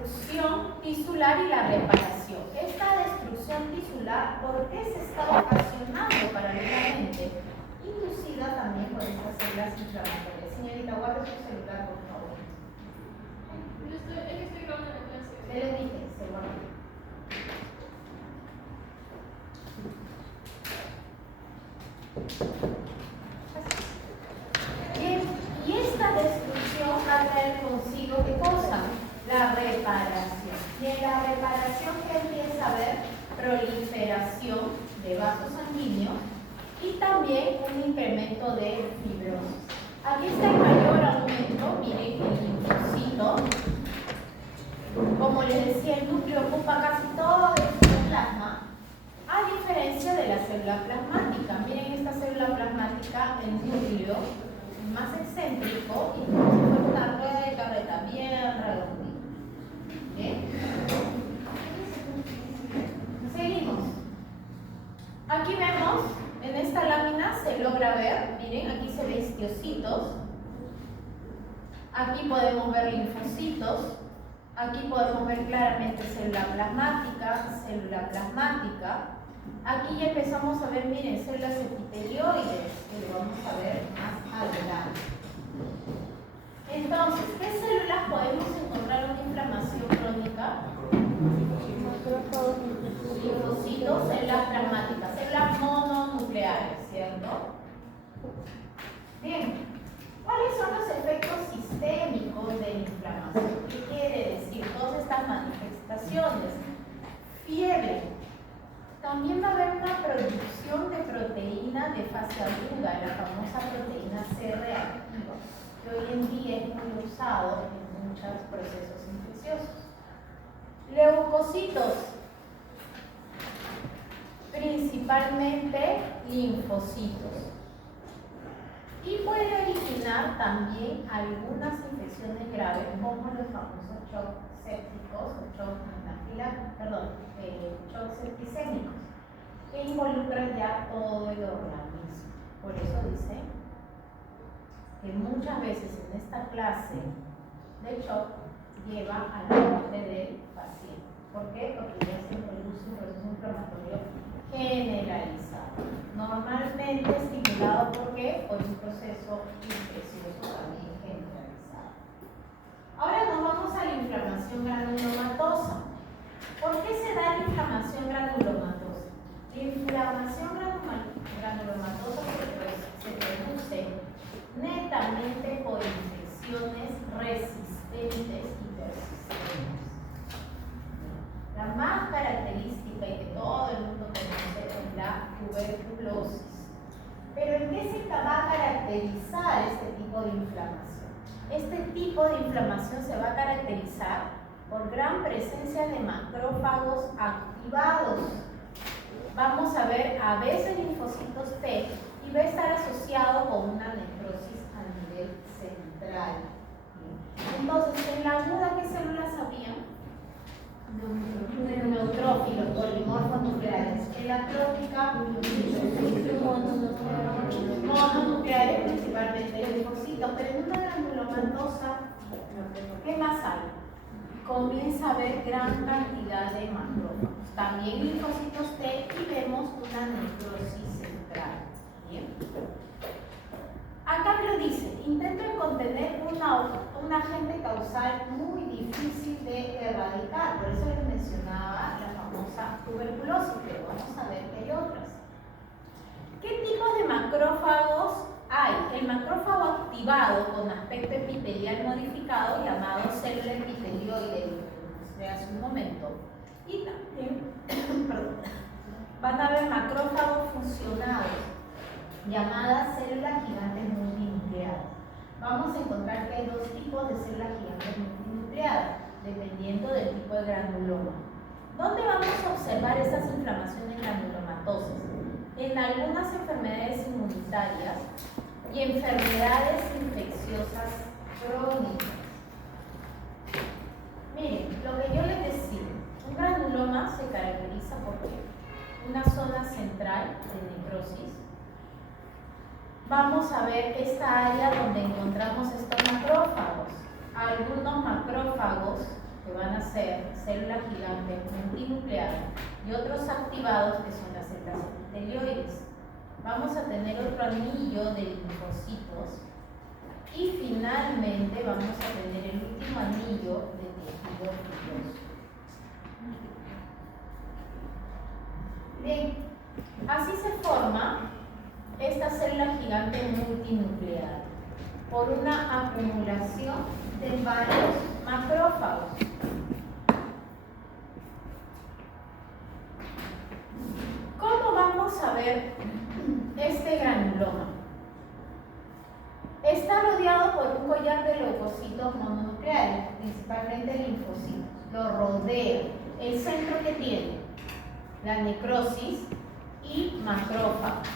destrucción tisular y la reparación. Esta destrucción tisular, ¿por qué se está ocasionando paralelamente? Inducida también por estas células inflamatorias. Señorita, guarde su celular, por favor. Estoy grabando la clase. ¿Qué le dije? Se guarda. Bien, y esta destrucción va a traer consigo ¿qué cosa? La reparación. Y en la reparación, ¿qué empieza a haber? Proliferación de vasos sanguíneos y también un incremento de fibrosis. Aquí está el mayor aumento, miren, el linfocito. Como les decía, el núcleo ocupa casi todo el citoplasma, a diferencia de la célula plasmática. Miren esta célula plasmática, el núcleo más excéntrico y como si fuera una rueda de carreta bien redondita. ¿Bien? Seguimos. Aquí vemos, en esta lámina se logra ver, miren, aquí se ven histiocitos, aquí podemos ver linfocitos, aquí podemos ver claramente célula plasmática. Aquí ya empezamos a ver, miren, células epitelioides, que lo vamos a ver más adelante. Entonces, ¿qué células podemos encontrar en una inflamación crónica? Linfocitos, células plasmáticas, células mononucleares, ¿cierto? Bien, ¿cuáles son los efectos sistémicos de la inflamación? ¿Qué quiere decir? Todas estas manifestaciones. Fiebre. También va a haber una producción de proteína de fase aguda, la famosa proteína C reactiva, que hoy en día es muy usado en muchos procesos infecciosos. Leucocitos, principalmente linfocitos. Y puede originar también algunas infecciones graves, como los famosos shock sépticos o shock shock septicémicos, que involucran ya todo el organismo. Por eso dice que muchas veces en esta clase de shock lleva a la muerte del paciente. ¿Por qué? Porque ya se produce un proceso inflamatorio generalizado, normalmente estimulado por qué? Por un proceso infeccioso también generalizado. Ahora nos vamos a la inflamación granulomatosa. ¿Por qué se da la inflamación granulomatosa? La inflamación granulomatosa se produce netamente por infecciones resistentes y persistentes. La más característica y que todo el mundo conoce es la tuberculosis. Pero ¿en qué se va a caracterizar este tipo de inflamación? Este tipo de inflamación se va a caracterizar por gran presencia de macrófagos activados. Vamos a ver a veces linfocitos T y va a estar asociado con una necrosis a nivel central. Entonces, en la aguda, ¿qué células habían? Neutrófilos, polimorfos nucleares. En la trófica, mononucleares, principalmente linfocitos. Pero en una granulomatosa, ¿qué más hay? Comienza a haber gran cantidad de macrófagos. También linfocitos T y vemos una necrosis central. Bien. Acá lo dice, intenten contener un agente causal muy difícil de erradicar. Por eso les mencionaba la famosa tuberculosis, pero vamos a ver que hay otras. ¿Qué tipos de macrófagos hay? El macrófago activado con aspecto epitelial modificado, llamado célula epitelioide, lo que mostré hace un momento. Y también van a haber macrófagos fusionados, llamadas células gigantes multinucleadas. Vamos a encontrar que hay dos tipos de células gigantes multinucleadas, dependiendo del tipo de granuloma. ¿Dónde vamos a observar esas inflamaciones granulomatosas? En algunas enfermedades inmunitarias y enfermedades infecciosas crónicas. Miren, lo que yo les decía, un granuloma se caracteriza por una zona central de necrosis. Vamos a ver esta área donde encontramos estos macrófagos. Algunos macrófagos que van a ser células gigantes multinucleadas y otros activados que son las células epitelioides. Vamos a tener otro anillo de linfocitos y finalmente vamos a tener el último anillo de tejido fibroso. Bien, así se forma esta célula gigante multinucleada por una acumulación de varios macrófagos. ¿Cómo vamos a ver este granuloma? Está rodeado por un collar de leucocitos mononucleares, principalmente linfocitos. Lo rodea. El centro que tiene la necrosis y macrófagos.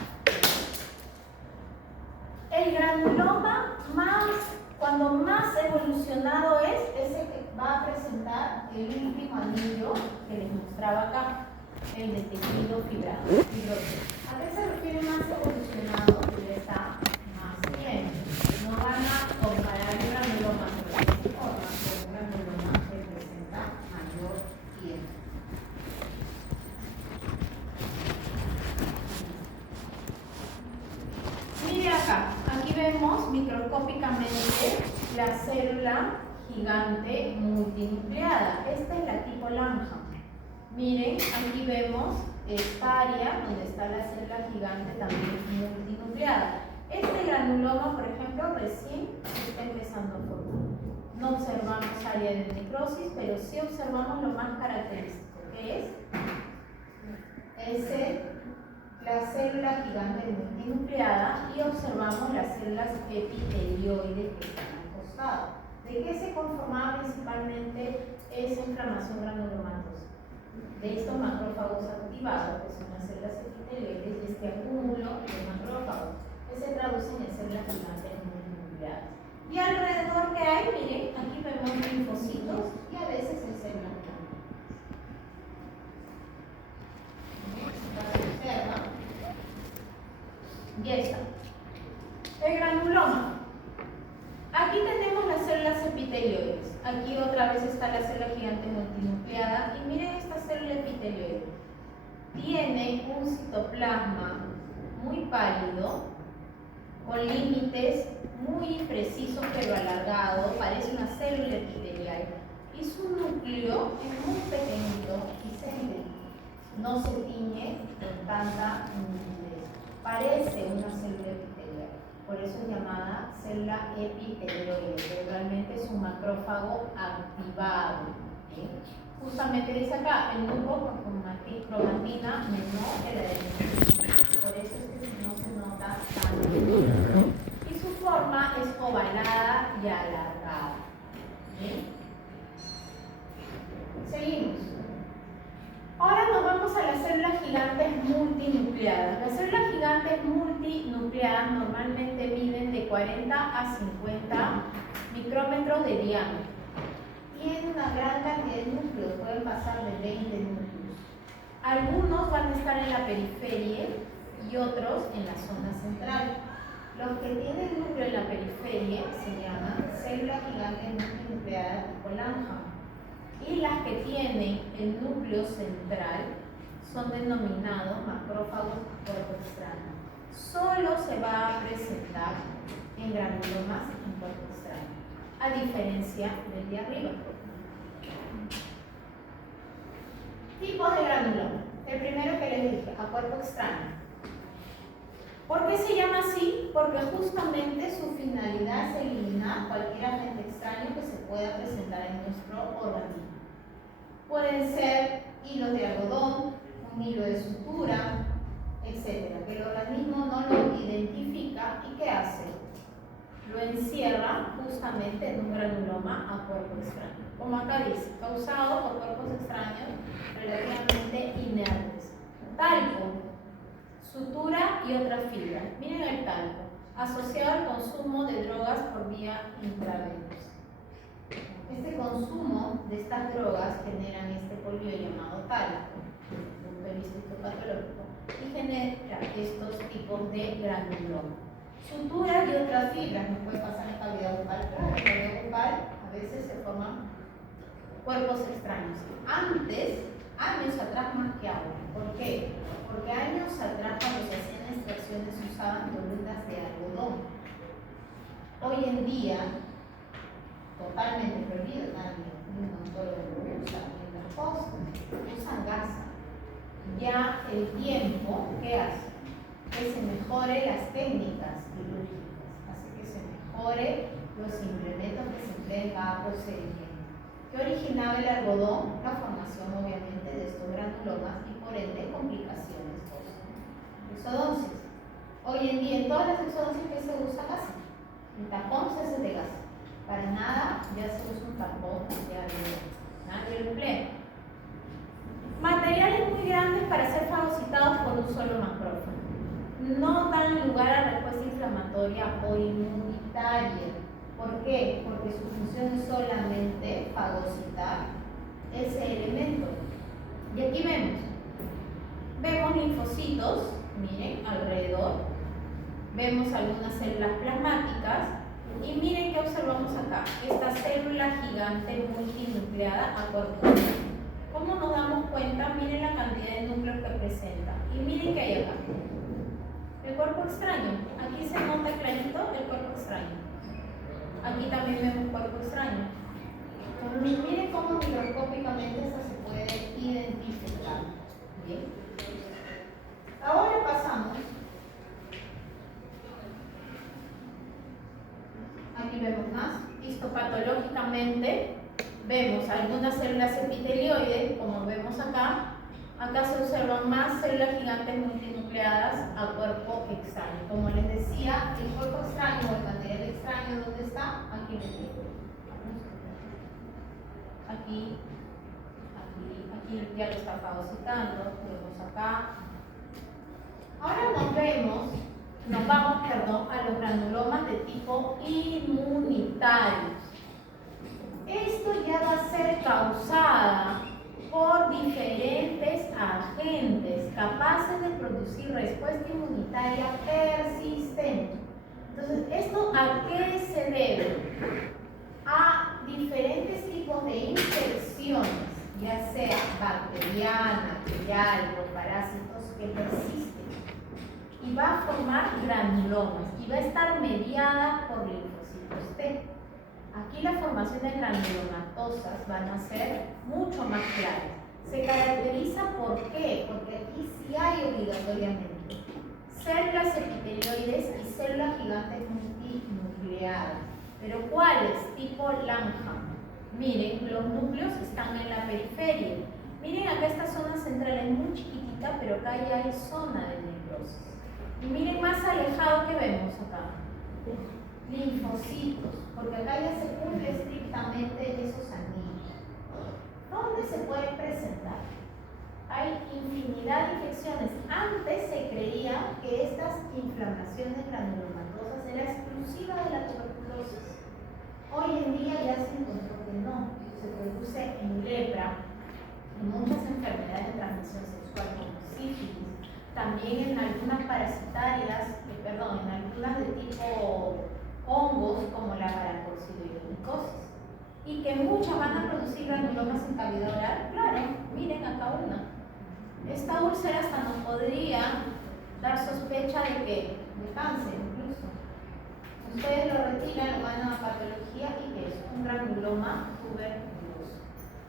El granuloma cuando más evolucionado es el que va a presentar el último anillo que les mostraba acá, el de tejido fibroso. ¿A qué se refiere más evolucionado? Que está más bien. No van a comparar el granuloma con el forma con un granuloma que presenta mayor tiempo. Mire acá, aquí vemos microscópicamente la célula gigante multinucleada. Esta es la tipo Langham. Miren, aquí vemos esta área donde está la célula gigante también multinucleada. Este granuloma, por ejemplo, recién se está empezando a formar. No observamos área de necrosis, pero sí observamos lo más característico, que es la célula gigante multinucleada, y observamos las células epitelioides que están al costado. ¿De qué se conformaba principalmente esa inflamación granulomatosa? De estos macrófagos activados, que son las células epitelioides, y este acúmulo de macrófagos, que se traducen en células gigantes multinucleadas. Y alrededor que hay, miren, aquí vemos linfocitos y a veces en células gigantes. Y está. El granuloma. Aquí tenemos las células epitelioides. Aquí otra vez está la célula gigante multinucleada. Y miren esta célula epitelioide. Tiene un citoplasma muy pálido, con límites muy precisos pero alargados. Parece una célula epitelial. Y su núcleo es muy pequeñito y céntrico. No se tiñe con tanta nitidez. Parece una célula epitelial, por eso es llamada célula epitelioide, pero realmente es un macrófago activado. ¿Sí? Justamente dice acá, el núcleo con cromatina menor que la de necrosis, por eso es que no se nota tanto. Y su forma es ovalada y alargada. ¿Sí? Seguimos. Ahora nos vamos a las células gigantes multinucleadas. Las células gigantes multinucleadas normalmente miden de 40 a 50 micrómetros de diámetro. Tienen una gran cantidad de núcleos, pueden pasar de 20 núcleos. Algunos van a estar en la periferia y otros en la zona central. Los que tienen núcleo en la periferia se llaman células gigantes multinucleadas tipo Langham. Y las que tienen el núcleo central son denominados macrófagos cuerpo extraño. Solo se va a presentar en granulomas en cuerpo extraño, a diferencia del de arriba. Tipos de granuloma. El primero que les dije, a cuerpo extraño. ¿Por qué se llama así? Porque justamente su finalidad es eliminar cualquier agente extraño que se pueda presentar en nuestro organismo. Pueden ser hilos de algodón, un hilo de sutura, etc. Que el organismo no lo identifica y ¿qué hace? Lo encierra justamente en un granuloma a cuerpo extraño. Como acá dice, causado por cuerpos extraños relativamente inertes. Talco, sutura y otras fibras. Miren el talco, asociado al consumo de drogas por vía intravenosa. Este consumo de estas drogas generan este polio llamado talco, un peristilio patológico, y genera estos tipos de granuloma. Suturas y otras fibras, no puede pasar en cavidad bucal. Claro, en cavidad bucal a veces se forman cuerpos extraños. Antes, años atrás más que ahora. ¿Por qué? Porque años atrás cuando se hacían extracciones se usaban columnas de algodón. Hoy en día, totalmente prohibido, nadie, un odontólogo lo usa, en los postres, usan gasa. Ya el tiempo, ¿qué hace? Que se mejore las técnicas quirúrgicas, hace que se mejore los implementos que se emplean en cada procedimiento. ¿Qué originaba el algodón? La formación obviamente de estos granulomas y por ende complicaciones post-exodoncias. Hoy en día en todas las exodoncias que se usa gasa, el tapón se hace de gasa, para nada ya se usa un tapón de algodón, nadie lo emplea. Materiales muy grandes para ser fagocitados por un solo macrófago. No dan lugar a respuesta inflamatoria o inmunitaria. ¿Por qué? Porque su función es solamente fagocitar ese elemento. Y aquí vemos linfocitos, miren, alrededor. Vemos algunas células plasmáticas. Y miren qué observamos acá. Esta célula gigante multinucleada a cuerpo. ¿Cómo nos damos cuenta? Miren la cantidad de núcleos que presenta. Y miren qué hay acá. El cuerpo extraño. Aquí se nota clarito el cuerpo extraño. Aquí también vemos cuerpo extraño. Miren cómo microscópicamente eso se puede identificar. Bien. Ahora pasamos. Aquí vemos más. Histopatológicamente vemos algunas células epitelioides, como vemos acá. Acá se observan más células gigantes multinucleadas a cuerpo extraño. Como les decía, el cuerpo extraño o el material extraño, ¿dónde está? Aquí metido. Aquí ya lo está fagocitando. Vemos acá. Ahora nos vamos a los granulomas de tipo inmunitarios. Esto ya va a ser causada por diferentes agentes capaces de producir respuesta inmunitaria persistente. Entonces, ¿esto a qué se debe? A diferentes tipos de infecciones, ya sea bacteriana, viral o parásitos que persisten. Y va a formar granulomas y va a estar mediada por linfocitos T. Aquí la formación de granulomatosas van a ser mucho más claras. Se caracteriza ¿por qué? Porque aquí sí hay obligatoriamente células epitelioides y células gigantes multinucleadas. ¿Pero cuáles? Tipo Langham. Miren, los núcleos están en la periferia. Miren acá esta zona central es muy chiquitita, pero acá ya hay zona de necrosis. Y miren más alejado que vemos acá. Linfocitos, porque acá ya se cumple estrictamente esos anillos. ¿Dónde se puede presentar? Hay infinidad de infecciones. Antes se creía que estas inflamaciones granulomatosas era exclusiva de la tuberculosis. Hoy en día ya se encontró que no. Se produce en lepra, en muchas enfermedades de transmisión sexual como sífilis, también en algunas parasitarias, en algunas de tipo hongos como la paracorcidomicosis, y que muchas van a producir granulomas en cavidad oral. Claro, miren acá una. Esta úlcera hasta nos podría dar sospecha de que de cáncer incluso. Ustedes lo retiran, lo van a patología y que es un granuloma tuberculoso.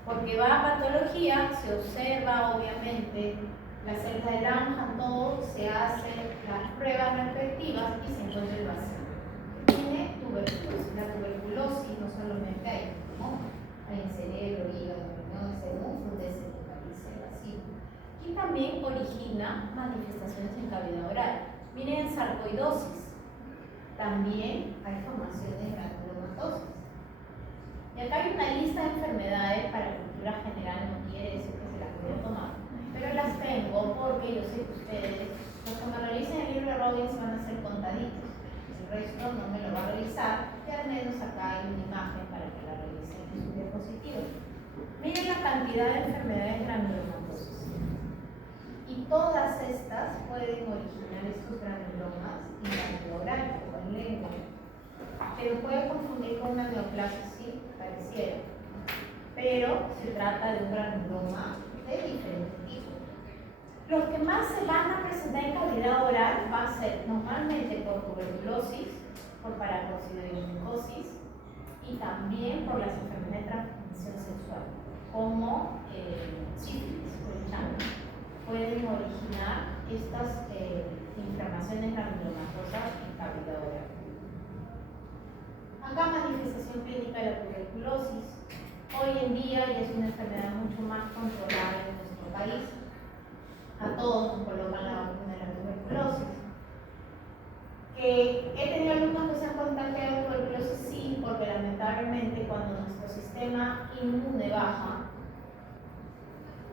Porque va a patología, se observa obviamente la célula de Langham, todo, se hacen las pruebas respectivas y se encuentra el vacío. Tiene tuberculosis. La tuberculosis no solamente hay, ¿no? Hay en cerebro, hígado, riñón, según donde se localiza el vacío. Y también origina manifestaciones en cavidad oral. Miren, sarcoidosis. También hay formaciones de granulomatosas. Y acá hay una lista de enfermedades para cultura general, no quiere decir que se las voy a tomar, pero las tengo porque yo sé que ustedes, los que me realicen el libro de Robbins van a ser contaditos. El resto no me lo va a realizar, y al menos acá hay una imagen para que la realicen en su diapositiva. Miren la cantidad de enfermedades granulomatosas. Y todas estas pueden originar estos granulomas en la oral o en lengua. Pero puede confundir con una neoplasia, sí, pareciera. pero se trata de un granuloma de diferente tipo. Los que más se van a presentar en cavidad oral van a ser normalmente por tuberculosis, por paracoccidioides y también por las enfermedades de transmisión sexual, como sífilis o el chancro. Pueden originar estas inflamaciones granulomatosas en cavidad oral. Acá manifestación clínica de la tuberculosis. Hoy en día ya es una enfermedad mucho más controlada en nuestro país. A todos nos colocan la vacuna de la tuberculosis. ¿He tenido alumnos que se han contagiado de tuberculosis? Sí, porque lamentablemente cuando nuestro sistema inmune baja,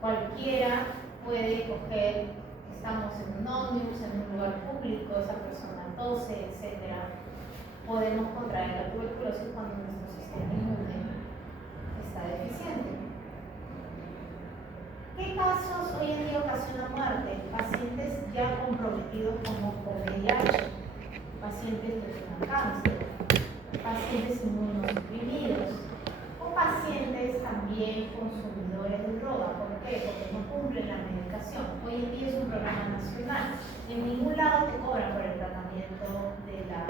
cualquiera puede coger, estamos en un ómnibus, en un lugar público, esa persona tose, etc. Podemos contraer la tuberculosis cuando nuestro sistema inmune está deficiente. ¿Qué casos hoy en día ocasionan muerte? Pacientes ya comprometidos como con VIH, pacientes que tengan cáncer, pacientes inmunosuprimidos o pacientes también consumidores de droga. ¿Por qué? Porque no cumplen la medicación. Hoy en día es un programa nacional. En ningún lado te cobran por el tratamiento de la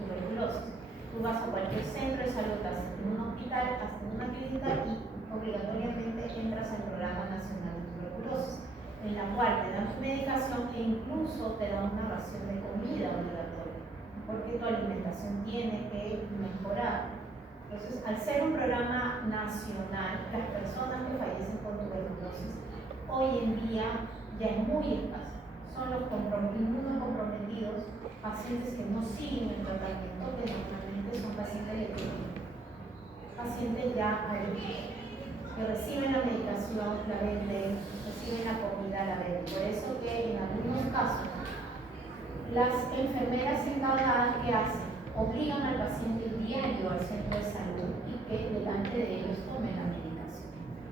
tuberculosis. Tú vas a cualquier centro de salud, hasta en un hospital, hasta en una clínica y obligatoriamente entras al programa nacional de tuberculosis, en la cual te dan tu medicación e incluso te dan una ración de comida obligatoria, porque tu alimentación tiene que mejorar. Entonces, al ser un programa nacional, las personas que fallecen con tuberculosis hoy en día ya es muy escaso. Son los inmunocomprometidos, pacientes que no siguen el tratamiento, que normalmente son pacientes de crónico, pacientes ya adultos, que reciben la medicación, la venden, reciben la comida, la venden. Por eso que en algunos casos las enfermeras encargadas, ¿qué hacen? Obligan al paciente diario al centro de salud y que delante de ellos tomen la medicación.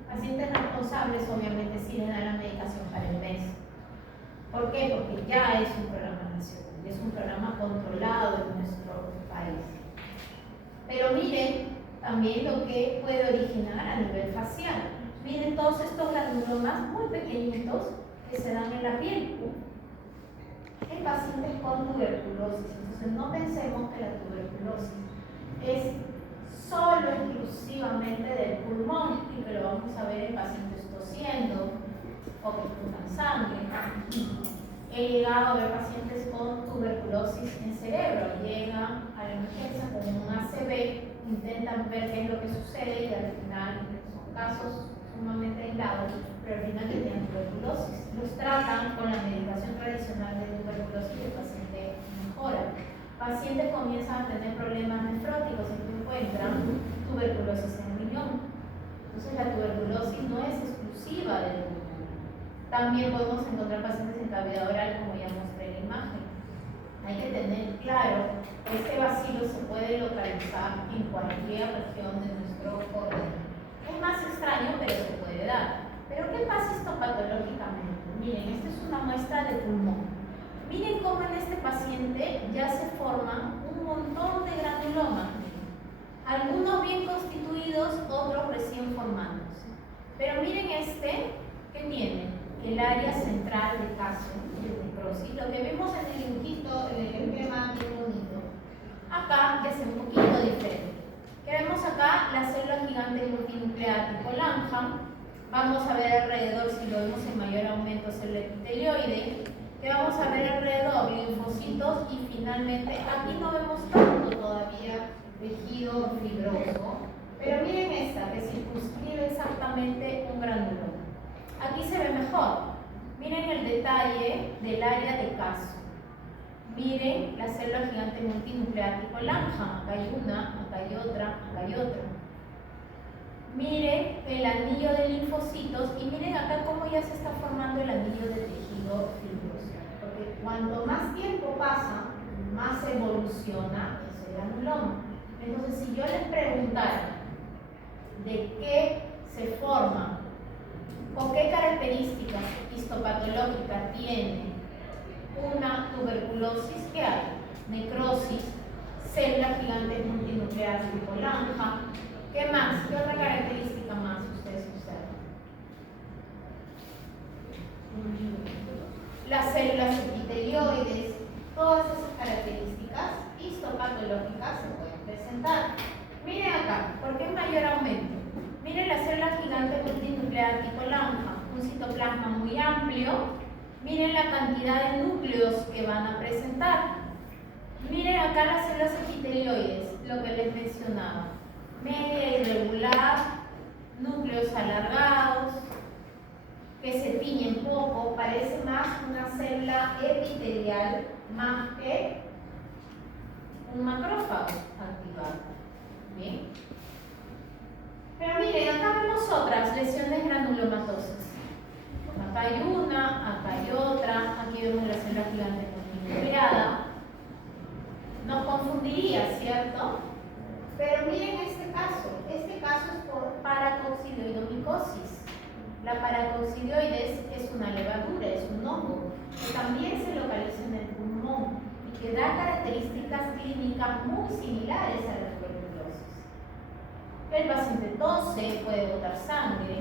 Pacientes responsables obviamente sí le dan la medicación para el mes. ¿Por qué? Porque ya es un programa nacional, es un programa controlado en nuestro país. Pero miren también lo que puede originar a nivel facial. Miren todos estos granulomas muy pequeñitos que se dan en la piel en pacientes con tuberculosis. Entonces no pensemos que la tuberculosis es solo exclusivamente del pulmón y que lo vamos a ver en pacientes tosiendo o que expulsan sangre. He llegado a ver pacientes con tuberculosis en cerebro, llegan a la emergencia con un ACV, intentan ver qué es lo que sucede y al final son casos sumamente aislados, pero al final tenían tuberculosis. Los tratan con la medicación tradicional de tuberculosis y el paciente mejora. Pacientes comienzan a tener problemas nefróticos y encuentran tuberculosis en el riñón. Entonces la tuberculosis no es exclusiva del riñón. También podemos encontrar pacientes en cavidad oral, como ya mostré en la imagen. Hay que tener claro que este bacilo se puede localizar en cualquier región de nuestro organismo. Es más extraño, pero se puede dar. ¿Pero qué pasa histopatológicamente? Miren, esta es una muestra de pulmón. Miren cómo en este paciente ya se forman un montón de granulomas. Algunos bien constituidos, otros recién formándose. Pero miren este, ¿qué tiene? El área central de calcio, de necrosis. Lo que vemos en el dibujito, en el esquema bien bonito. Acá ya es un poquito diferente. ¿Qué vemos acá? La célula gigante multinuclear tipo Langham. Vamos a ver alrededor, si lo vemos en mayor aumento, célula epitelioide. ¿Qué vamos a ver alrededor? Linfocitos y finalmente, aquí no vemos tanto todavía tejido fibroso. Pero miren esta, que circunscribe exactamente un granuloma. Aquí se ve mejor. Miren el detalle del área de caso. Miren la célula gigante multinuclear tipo Langham. Acá hay una, acá hay otra, acá hay otra. Miren el anillo de linfocitos y miren acá cómo ya se está formando el anillo de tejido fibroso. Porque cuanto más tiempo pasa, más evoluciona ese granuloma. Entonces, si yo les preguntara de qué se forma o qué características histopatológicas tiene una tuberculosis, ¿qué hay? Necrosis, células gigantes multinucleares tipo Langham. ¿Qué más? ¿Qué otra característica más? células epitelioides, todas esas características histopatológicas se pueden presentar. Miren acá, ¿por qué mayor aumento? Miren la célula gigante multinuclear tipo Langham, un citoplasma muy amplio. Miren la cantidad de núcleos que van a presentar. Miren acá las células epitelioides, lo que les mencionaba. Media irregular, núcleos alargados, que se tiñen poco, parece más una célula epitelial más que un macrófago activado. Bien. Pero miren, acá vemos otras lesiones granulomatosas. Acá hay una, acá hay otra, aquí vemos la célula gigante multinucleada. Nos confundiría, ¿cierto? Pero miren este caso es por paracoccidioidomicosis. La paracoccidioides es una levadura, es un hongo, que también se localiza en el pulmón y que da características clínicas muy similares a la tuberculosis. El paciente tose, puede botar sangre,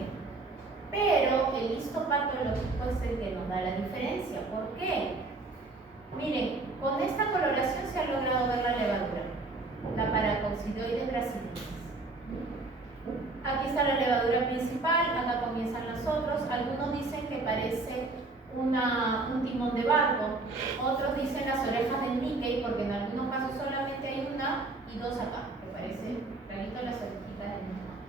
pero el histopatológico es el que nos da la diferencia. ¿Por qué? Miren, con esta coloración se ha logrado ver la levadura, la paracoccidioides brasilensis. Aquí está la levadura principal, acá comienzan las otras. Algunos dicen que parece un timón de barco, otros dicen las orejas del Mickey, porque en algunos casos solamente hay una y dos acá, que parece clarito las orejitas del Mickey.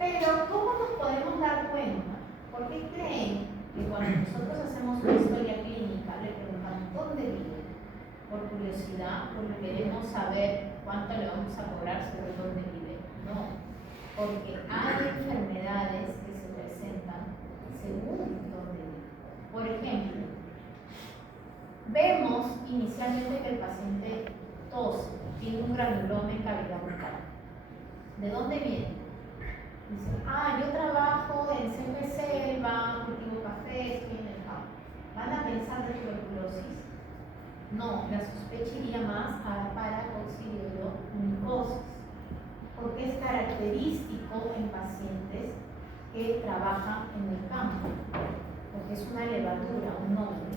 Pero, ¿cómo nos podemos dar cuenta? ¿Por qué creen que cuando nosotros hacemos una historia clínica le preguntamos dónde vive? Por curiosidad, porque queremos saber cuánto le vamos a cobrar sobre dónde vive. No, porque hay enfermedades que se presentan según dónde vive. Por ejemplo, vemos inicialmente que el paciente tose, tiene un granuloma en cavidad bucal. ¿De dónde viene? Dice, yo trabajo en CPC, cultivo café, estoy en el campo. ¿Van a pensar de tuberculosis? No, la sospecha iría más a paracoccidioidomicosis, porque es característico en pacientes que trabajan en el campo, porque es una levadura, un hongo.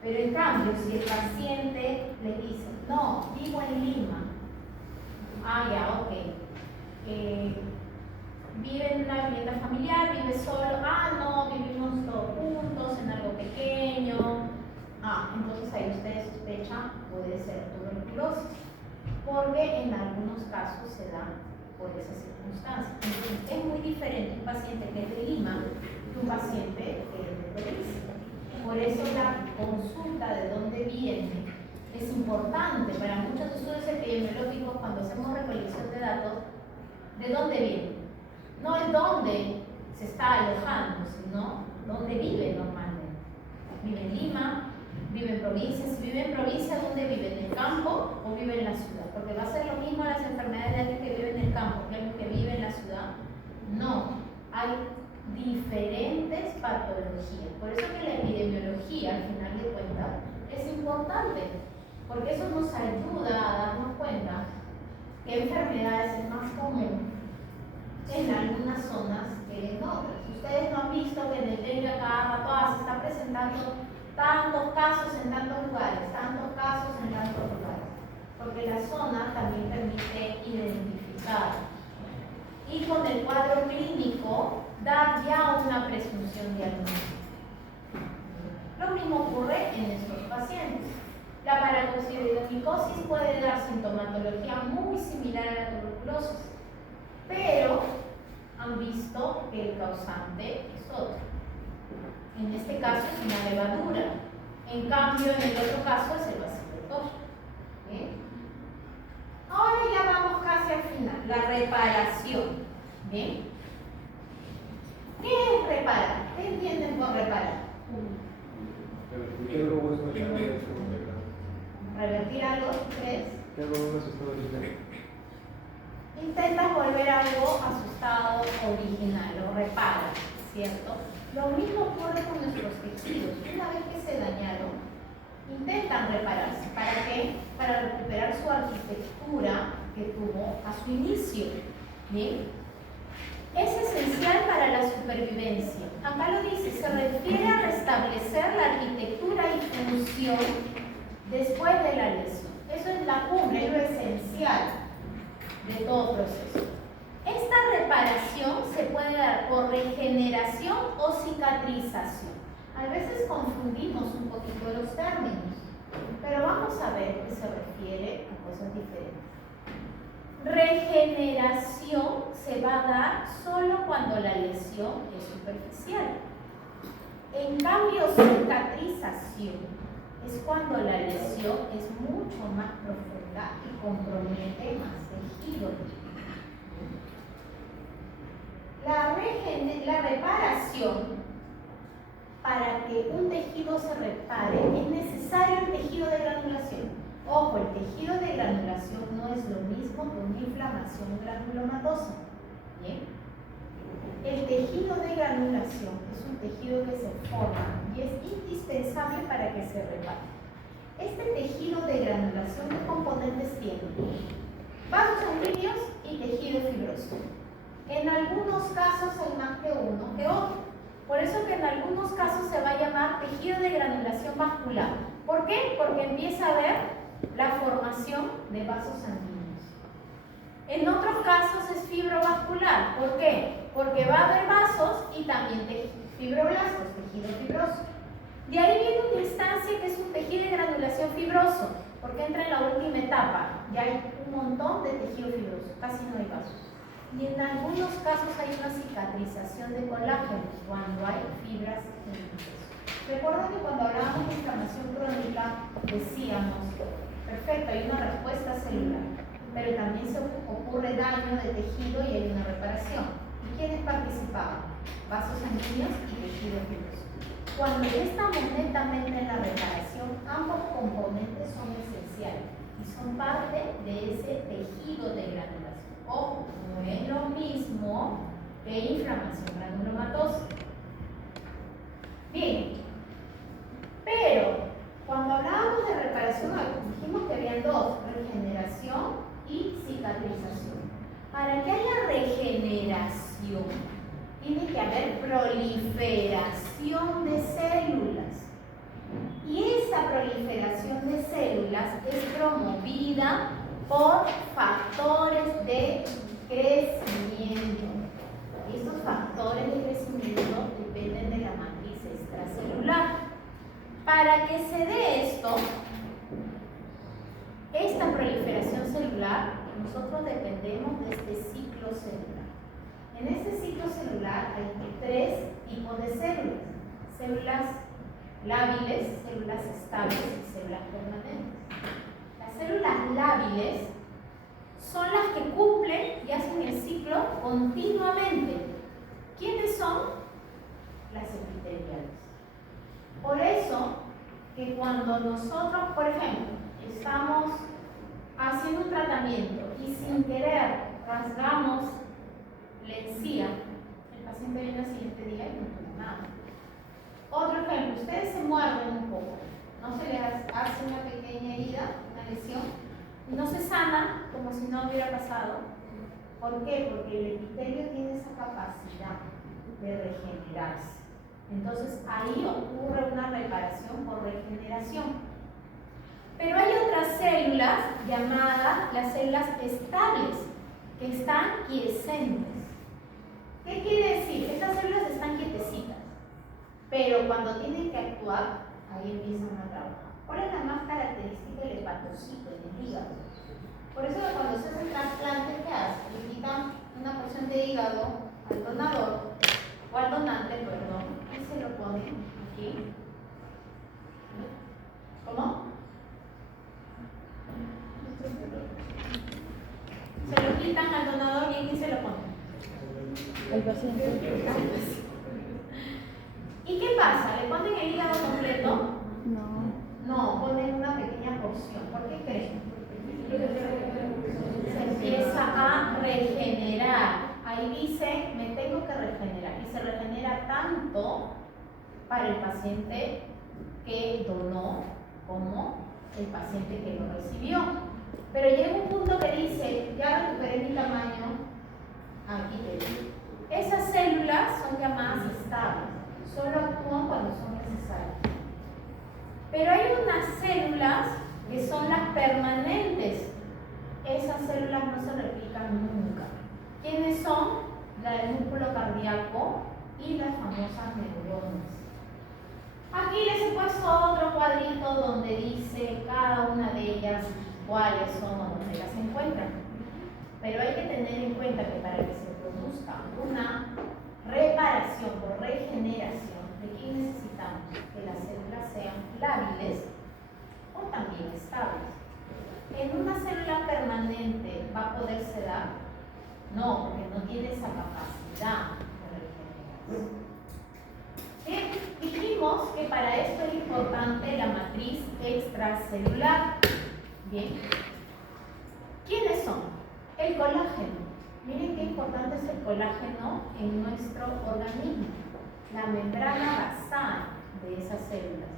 Pero en cambio, si el paciente le dice, no, vivo en Lima, ok, vive en una vivienda familiar, vive solo, no, vivimos todos juntos en algo pequeño, entonces ahí ustedes sospechan, puede ser tuberculosis, porque en algunos casos se da por esas circunstancias. Entonces es muy diferente un paciente que es de Lima que un paciente que es de provincia. Por eso la consulta de dónde viene es importante para muchos estudios epidemiológicos. Cuando hacemos recolección de datos, ¿de dónde viene? No es dónde se está alojando, sino dónde vive normalmente. Vive en Lima, vive en provincia. Si vive en provincia, ¿dónde vive? ¿En el campo o vive en la ciudad? Porque va a ser lo mismo las enfermedades de alguien que vive en el campo que alguien que vive en la ciudad. No, hay diferentes patologías. Por eso que la epidemiología, al final de cuentas, es importante, porque eso nos ayuda a darnos cuenta qué enfermedades es más común en algunas zonas que en otras. Ustedes no han visto que en el dengue cada rato se está presentando tantos casos en tantos lugares, tantos casos en tantos lugares, porque la zona también permite identificar y con el cuadro clínico dar ya una presunción diagnóstica. Lo mismo ocurre en estos pacientes. La paracoccidioidomicosis puede dar sintomatología muy similar a la tuberculosis, pero han visto que el causante es otro. En este caso es una levadura, en cambio en el otro caso es el bacilo. ¿Bien? Ahora ya vamos casi al final, la reparación. ¿Bien? ¿Qué es reparar? ¿Qué entienden por reparar? ¿Revertir algo? ¿Crees? Intentas volver algo a su estado original, lo reparas, ¿cierto? Lo mismo ocurre con nuestros tejidos. Una vez que se dañaron, intentan repararse. ¿Para qué? Para recuperar su arquitectura que tuvo a su inicio. ¿Bien? Es esencial para la supervivencia supervivencia. Acá lo dice, se refiere a restablecer la arquitectura y función después de la lesión. Eso es la cumbre, es lo esencial de todo proceso. Esta reparación se puede dar por regeneración o cicatrización. A veces confundimos un poquito los términos, pero vamos a ver que se refiere a cosas diferentes. Regeneración se va a dar solo cuando la lesión es superficial. En cambio, cicatrización es cuando la lesión es mucho más profunda y compromete más tejido. La reparación, para que un tejido se repare, es necesario el tejido de granulación. Ojo, el tejido de granulación no es lo mismo que una inflamación granulomatosa. ¿Bien? El tejido de granulación es un tejido que se forma y es indispensable para que se repare. Este tejido de granulación, ¿qué componentes tiene? Vasos sanguíneos y tejido fibroso. En algunos casos hay más que uno que otro. Por eso que en algunos casos se va a llamar tejido de granulación vascular. ¿Por qué? Porque empieza a haber la formación de vasos sanguíneos. En otros casos es fibrovascular. ¿Por qué? Porque va a haber vasos y también fibroblastos, tejido fibroso. De ahí viene una instancia que es un tejido de granulación fibroso, porque entra en la última etapa. Ya hay un montón de tejido fibroso, casi no hay vasos. Y en algunos casos hay una cicatrización de colágeno cuando hay fibras en el hueso. Recuerden que cuando hablábamos de inflamación crónica decíamos, perfecto, hay una respuesta celular, pero también se ocurre daño de tejido y hay una reparación. ¿Y quiénes participaban? Vasos sanguíneos y tejido fibroso. Cuando ya estamos netamente en la reparación, ambos componentes son esenciales y son parte de ese tejido de granulación. Ojo, no es lo mismo que inflamación granulomatosa. Bien, pero cuando hablábamos de reparación, dijimos que habían dos, regeneración y cicatrización. Para que haya regeneración, tiene que haber proliferación de células. Y esa proliferación de células es promovida por factores de crecimiento. Estos factores de crecimiento dependen de la matriz extracelular. Para que se dé esto, esta proliferación celular, nosotros dependemos de este ciclo celular. En este ciclo celular hay tres tipos de células. Células lábiles, células estables y células permanentes. Las células lábiles son las que cumplen y hacen el ciclo continuamente. ¿Quiénes son? Las epiteliales. Por eso que cuando nosotros, por ejemplo, estamos haciendo un tratamiento y sin querer rasgamos la encía, el paciente viene al siguiente día y no tiene nada. Otro ejemplo, ustedes se muerden un poco, no se les hace una pequeña herida, una lesión, y no se sana como si no hubiera pasado. ¿Por qué? Porque el epitelio tiene esa capacidad de regenerarse. Entonces ahí ocurre una reparación por regeneración. Pero hay otras células llamadas las células estables, que están quiescentes. ¿Qué quiere decir? Estas células están quietecitas, pero cuando tienen que actuar, ahí empiezan a trabajar. ¿Cuál es la más característica del hepatocito, el hígado? Por eso cuando se hace el trasplante, ¿qué hace? Le quitan una porción de hígado al donador, o al donante, perdón, y se lo ponen aquí. ¿Cómo? Se lo quitan al donador y aquí se lo ponen. El paciente. ¿Y qué pasa? ¿Le ponen el hígado completo? No. No, ponen una pequeña porción. ¿Por qué creen? Se empieza a regenerar. Ahí dice, me tengo que regenerar. Y se regenera tanto para el paciente que donó como el paciente que lo recibió. Pero llega un punto que dice, ya recuperé mi tamaño, aquí te digo. Esas células son llamadas estables, solo actúan cuando son necesarias. Pero hay unas células que son las permanentes. Esas células no se replican nunca. ¿Quiénes son? La del músculo cardíaco y las famosas neuronas. Aquí les he puesto otro cuadrito donde dice cada una de ellas cuáles son o dónde las encuentran. Pero hay que tener en cuenta que para que se produzca una reparación o regeneración, ¿de qué necesitamos? Que las células sean lábiles o también estables. ¿En una célula permanente va a poderse dar? No, porque no tiene esa capacidad de regeneración. Dijimos que para esto es importante la matriz extracelular. Bien. ¿Quiénes son? El colágeno. Miren qué importante es el colágeno en nuestro organismo. La membrana basal de esas células.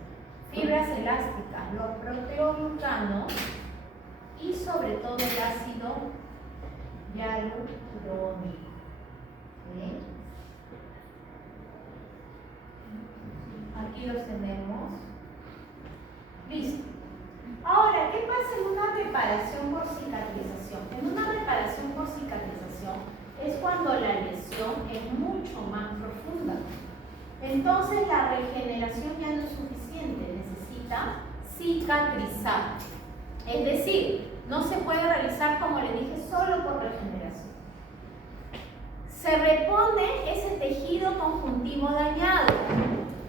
Fibras elásticas, los proteoglucanos y sobre todo el ácido hialurónico. ¿Bien? Aquí los tenemos. Listo. Ahora, ¿qué pasa en una reparación por cicatrización? En una reparación por cicatrización es cuando la lesión es mucho más profunda. Entonces la regeneración ya no es suficiente, necesita cicatrizar. Es decir, no se puede realizar, como le dije, solo por regeneración. Se repone ese tejido conjuntivo dañado.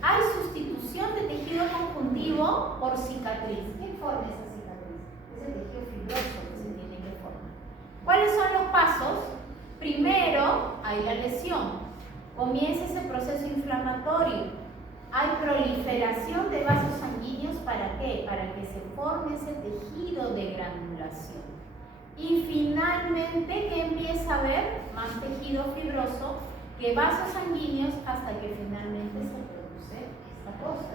Hay sustitución de tejido conjuntivo por cicatriz. ¿Qué forma esa cicatriz? Ese tejido fibroso que se tiene que formar. ¿Cuáles son los pasos? Primero, hay la lesión. Comienza ese proceso inflamatorio. Hay proliferación de vasos sanguíneos. ¿Para qué? Para que se forme ese tejido de granulación. Y finalmente, ¿qué empieza a haber? Más tejido fibroso que vasos sanguíneos hasta que finalmente se produce esta cosa.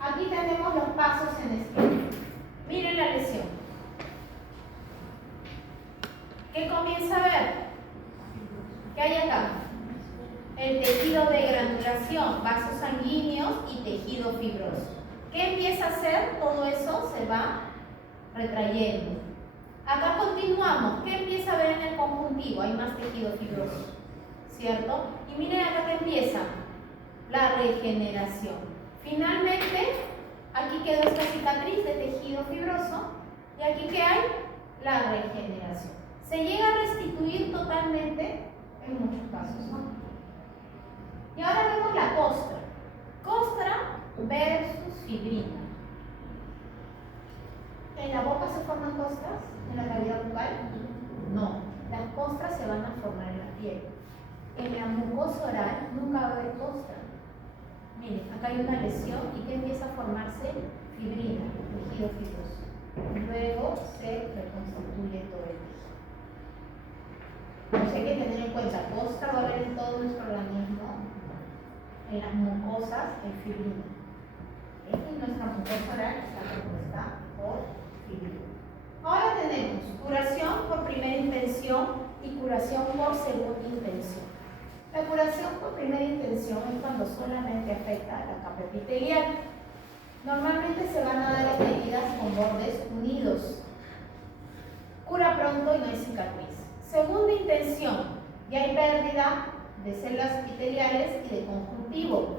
Aquí tenemos los pasos en esquema. Miren la lesión. ¿Qué comienza a ver? ¿Qué hay acá? El tejido de granulación, vasos sanguíneos y tejido fibroso. ¿Qué empieza a hacer? Todo eso se va retrayendo. Acá continuamos. ¿Qué empieza a ver en el conjuntivo? Hay más tejido fibroso, ¿cierto? Y miren acá que empieza la regeneración. Finalmente, aquí quedó esta cicatriz de tejido fibroso y aquí ¿qué hay? La regeneración. Se llega a restituir totalmente en muchos casos, ¿no? Y ahora vemos la costra. Costra versus fibrina. ¿En la boca se forman costras? ¿En la cavidad bucal? No. Las costras se van a formar en la piel. En la mucosa oral nunca va a haber costra. Miren, acá hay una lesión y que empieza a formarse fibrina, tejido fibroso. Luego se reconstituye todo el tejido. Entonces hay que tener en cuenta, costra va a haber en todo nuestro organismo. En las mucosas hay fibrina. Y nuestra mucosa oral está compuesta por fibrina. Ahora tenemos curación por primera intención y curación por segunda intención. La curación por primera intención es cuando solamente afecta a la capa epitelial. Normalmente se van a dar heridas con bordes unidos. Cura pronto y no hay cicatriz. Segunda intención, ya hay pérdida de células epiteliales y de conjuntivo.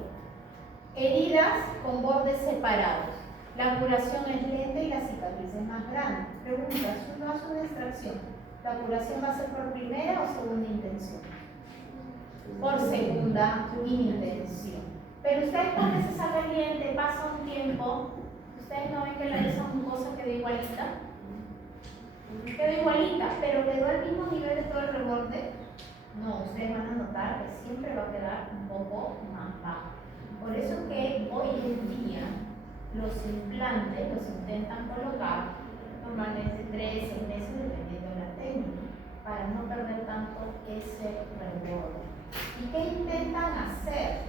Heridas con bordes separados. La curación es lenta y la cicatriz es más grande. Pregunta, si uno hace una extracción, ¿la curación va a ser por primera o segunda intención? Por segunda intención. Pero ustedes cuando se saca el diente, pasa un tiempo, ustedes no ven que la esa mucosa quedó igualita. Quedó igualita, pero quedó al mismo nivel de todo el reborde. No, ustedes van a notar que siempre va a quedar un poco más bajo. Por eso que hoy en día los implantes los intentan colocar normalmente 3 o 6 meses dependiendo de la técnica, para no perder tanto ese reborde. ¿Y qué intentan hacer?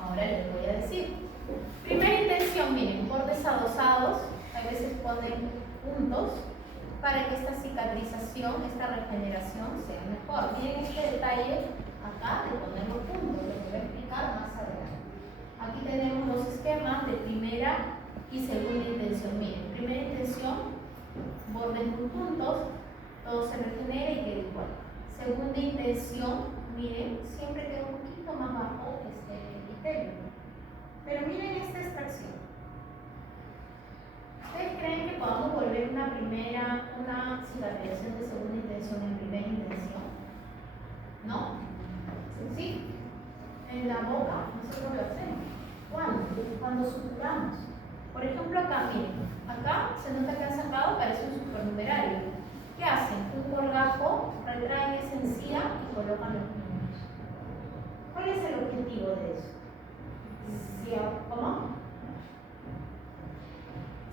Ahora les voy a decir. Primera intención, miren, bordes adosados, a veces ponen puntos para que esta cicatrización, esta regeneración sea mejor. Miren este detalle acá de poner los puntos, lo que voy a explicar más adelante. Aquí tenemos los esquemas de primera y segunda intención. Miren, primera intención, bordes con puntos, todo se regenera y queda igual. Segunda intención, miren, siempre queda un poquito más bajo este epitelio. Pero miren esta extracción. ¿Ustedes creen que podamos volver una cicatrización de segunda intención en primera intención? ¿No? ¿Sí? En la boca nosotros lo hacemos. ¿Cuándo? Cuando suturamos. Por ejemplo, acá, miren, acá se nota que han sacado, parece un supernumerario. ¿Qué hacen? Un colgajo, retraen esa encía y colocan los puntos. ¿Cuál es el objetivo de eso? ¿Cómo?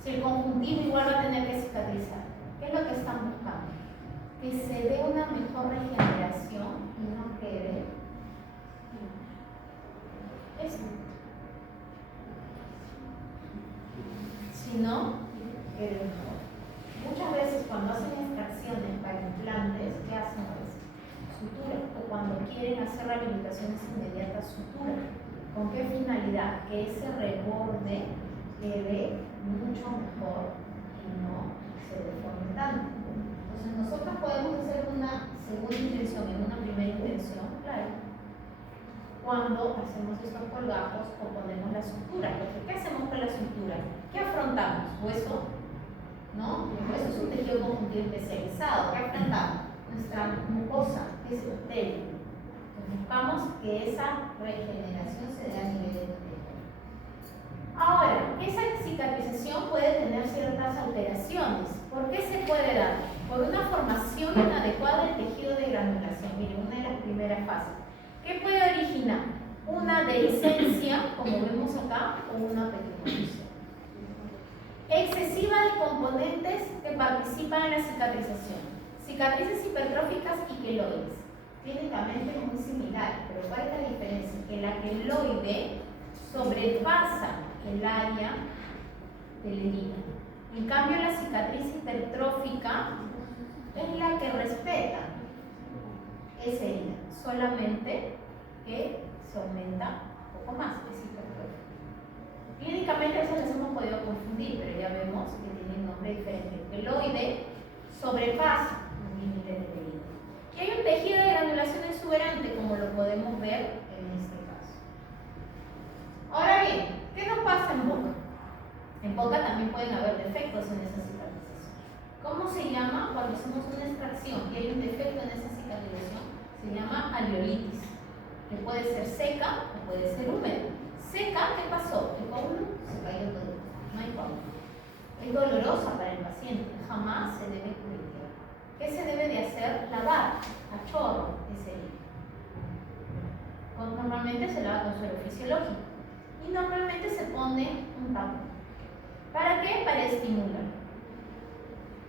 Si el conjuntivo igual va a tener que cicatrizar, ¿qué es lo que están buscando? Que se dé una mejor regeneración y no quede esto. Si no, quede mejor. Muchas veces cuando hacen extracciones para implantes, ¿qué hacen a veces? Sutura. O cuando quieren hacer rehabilitaciones inmediatas, sutura. ¿Con qué finalidad? Que ese reborde quede mucho mejor y no se deforme tanto. Entonces nosotros podemos hacer una segunda intención en una primera intención, claro, cuando hacemos estos colgajos o ponemos la sutura. Porque ¿qué hacemos con la sutura? ¿Qué afrontamos? ¿Hueso? ¿No? El hueso es un tejido conjuntivo especializado. ¿Qué afrontamos? Nuestra mucosa, que es el epitelio. Buscamos que esa regeneración se dé a nivel de epitelio. Ahora, esa cicatrización puede tener ciertas alteraciones. ¿Por qué se puede dar? Por una formación inadecuada del tejido de granulación. Miren, una de las primeras fases. ¿Qué puede originar? Una dehiscencia, como vemos acá, o una pequeñización. Excesiva de componentes que participan en la cicatrización. Cicatrices hipertróficas y queloides. Clínicamente es muy similar, pero ¿cuál es la diferencia? Que la queloide sobrepasa el área de la herida. En cambio, la cicatriz hipertrófica es la que respeta esa herida, solamente que se aumenta un poco más, es hipertrófica. Clínicamente a veces las hemos podido confundir, pero ya vemos que tiene un nombre diferente. El queloide sobrepasa los límites de la herida. Y hay un tejido de granulación exuberante, como lo podemos ver en este caso. Ahora bien, ¿qué nos pasa en boca? En boca también pueden haber defectos en esa cicatrización. ¿Cómo se llama cuando hacemos una extracción y hay un defecto en esa cicatrización? Se llama aleolitis, que puede ser seca o puede ser húmeda. Seca, ¿qué pasó? El coágulo se cayó todo, no hay coágulo. Es dolorosa para el paciente, jamás se debe curetear. ¿Qué se debe de hacer? Lavar a chorro ese herida. Normalmente se lava con suero fisiológico y normalmente se pone un tapón. ¿Para qué? Para estimular.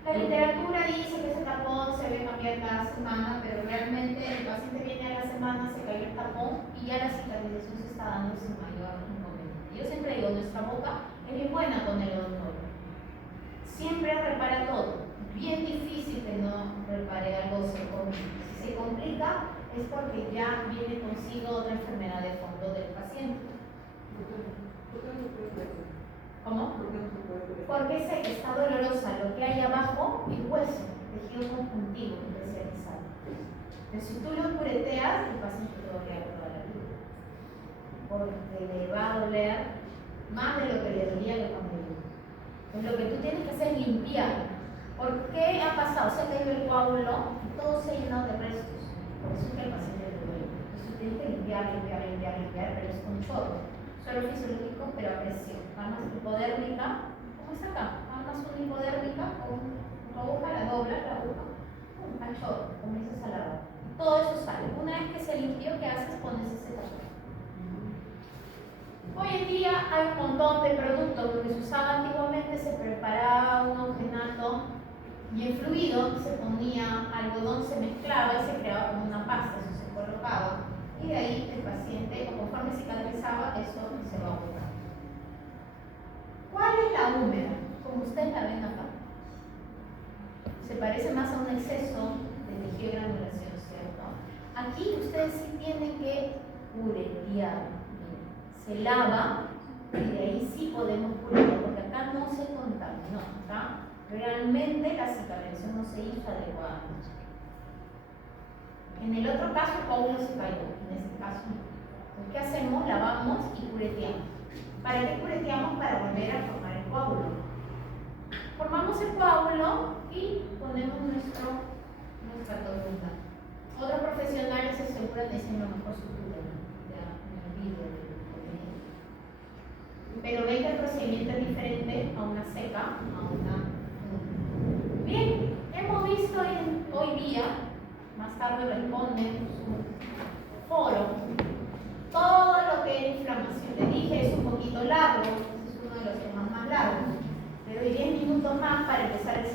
La literatura dice que ese tapón se debe cambiar cada semana, pero realmente el paciente viene a la semana, se cayó el tapón y ya la cicatrización se está dando sin mayor inconveniente. Yo siempre digo, nuestra boca es bien buena con el odontólogo. Siempre repara todo. Bien difícil que no repare algo se complica. Si se complica es porque ya viene consigo otra enfermedad de fondo del paciente. ¿Cómo? Porque está dolorosa. Lo que hay abajo es hueso, tejido conjuntivo especializado. Entonces, si tú lo cureteas, el paciente te va a quedar toda la vida. Porque le va a doler más de lo que le dolía que cuando le dolía. Entonces, lo que tú tienes que hacer es limpiar. ¿Por qué ha pasado? Se ha caído el coágulo y todo se ha llenado de restos. Por eso es que el paciente le duele. Entonces, tienes que limpiar, pero es con chorro. Suelo fisiológico, pero a presión. Armas hipodérmica, ¿cómo está acá? Armas una hipodérmica con una aguja, la doblas, la aguja, al chorro, comienzas a lavar. Todo eso sale. Una vez que se limpió, ¿qué haces? Pones ese tapón. Hoy en día hay un montón de productos. Lo que se usaba antiguamente, se preparaba un ogenato y el fluido se ponía algodón, se mezclaba y se creaba como una pasta, eso se colocaba. Y de ahí el paciente, conforme cicatrizaba, eso se va a botar. ¿Cuál es la húmeda? Como ustedes la ven acá. se parece más a un exceso de tejido de granulación, ¿cierto? Aquí ustedes sí tienen que curetear. Se lava y de ahí sí podemos curetear, porque acá no se contaminó, acá realmente la cicatrización no se hizo adecuadamente. En el otro caso el coágulo se cayó, en este caso no. Entonces, ¿qué hacemos? Lavamos y cureteamos. ¿Para qué cureteamos? Para volver a formar el coágulo. Formamos el coágulo y ponemos nuestra torunda. Otros profesionales se aseguran de hacer lo mejor sutura, ya en el vídeo. Pero ven que el procedimiento es diferente a una seca, a una. Bien, hemos visto hoy día, más tarde responden su foro, todo lo que es inflamación. Les dije, es un poquito largo, es uno de los temas más largos. Le doy 10 minutos más para empezar el